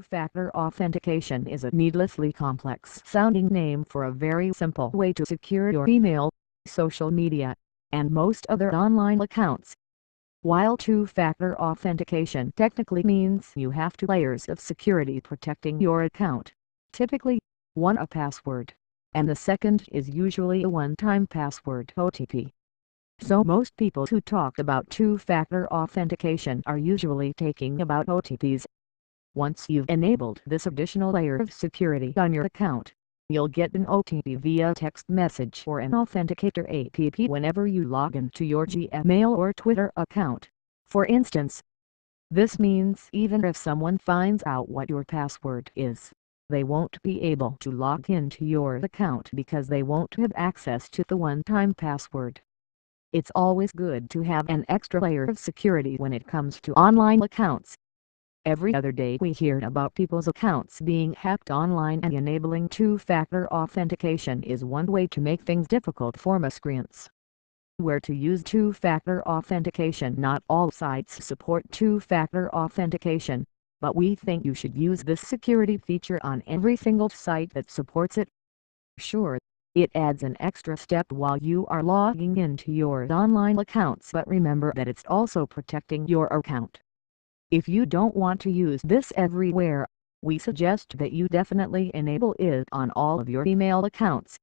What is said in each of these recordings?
Two-factor authentication is a needlessly complex-sounding name for a very simple way to secure your email, social media, and most other online accounts. While two-factor authentication technically means you have two layers of security protecting your account, typically, one a password, and the second is usually a one-time password (OTP). So most people who talk about two-factor authentication are usually talking about OTPs. Once you've enabled this additional layer of security on your account, you'll get an OTP via text message or an Authenticator app whenever you log into your Gmail or Twitter account, for instance. This means even if someone finds out what your password is, they won't be able to log into your account because they won't have access to the one-time password. It's always good to have an extra layer of security when it comes to online accounts. Every other day we hear about people's accounts being hacked online, and enabling two-factor authentication is one way to make things difficult for miscreants. Where to use two-factor authentication? Not all sites support two-factor authentication, but we think you should use this security feature on every single site that supports it. Sure, it adds an extra step while you are logging into your online accounts, but remember that it's also protecting your account. If you don't want to use this everywhere, we suggest that you definitely enable it on all of your email accounts.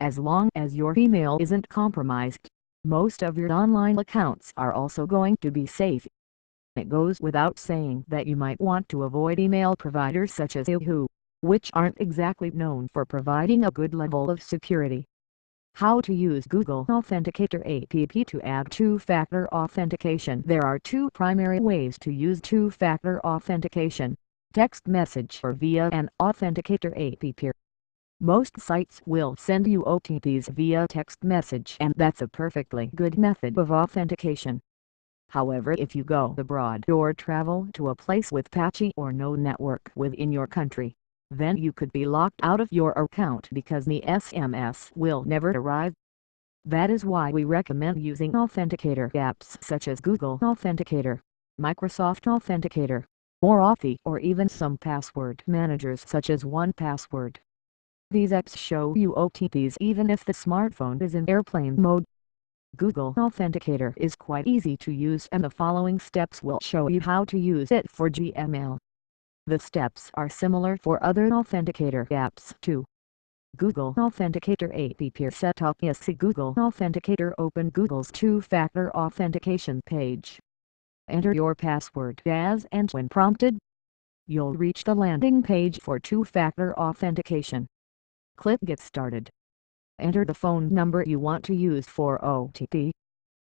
As long as your email isn't compromised, most of your online accounts are also going to be safe. It goes without saying that you might want to avoid email providers such as Yahoo, which aren't exactly known for providing a good level of security. How to use Google Authenticator app to add two-factor authentication? There are two primary ways to use two-factor authentication: text message or via an Authenticator app. Most sites will send you OTPs via text message, and that's a perfectly good method of authentication. However, if you go abroad or travel to a place with patchy or no network within your country, then you could be locked out of your account because the SMS will never arrive. That is why we recommend using Authenticator apps such as Google Authenticator, Microsoft Authenticator, or Authy, or even some password managers such as 1Password. These apps show you OTPs even if the smartphone is in airplane mode. Google Authenticator is quite easy to use, and the following steps will show you how to use it for Gmail. The steps are similar for other Authenticator apps too. Google Authenticator app setup. See Google Authenticator. Open Google's two-factor authentication page. Enter your password as and when prompted. You'll reach the landing page for two-factor authentication. Click Get Started. Enter the phone number you want to use for OTP.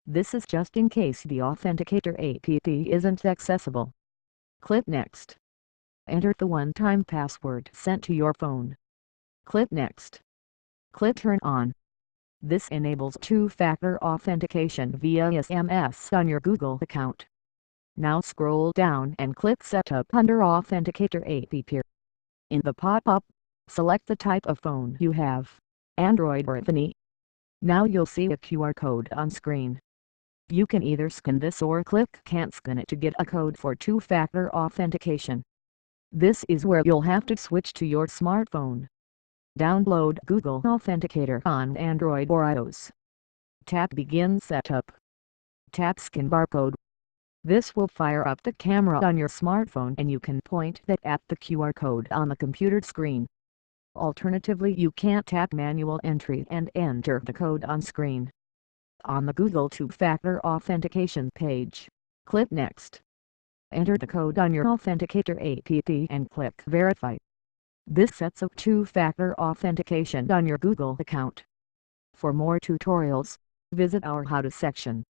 This is just in case the Authenticator app isn't accessible. Click Next. Enter the one-time password sent to your phone. Click Next. Click Turn On. This enables two-factor authentication via SMS on your Google account. Now scroll down and click Setup under Authenticator app. In the pop-up, select the type of phone you have, Android or iPhone. Now you'll see a QR code on screen. You can either scan this or click Can't Scan It to get a code for two-factor authentication. This is where you'll have to switch to your smartphone. Download Google Authenticator on Android or iOS. Tap Begin Setup. Tap Scan Barcode. This will fire up the camera on your smartphone, and you can point that at the QR code on the computer screen. Alternatively, you can tap Manual Entry and enter the code on screen. On the Google two-factor authentication page, click Next. Enter the code on your Authenticator app and click Verify. This sets up two-factor authentication on your Google account. For more tutorials, visit our How To section.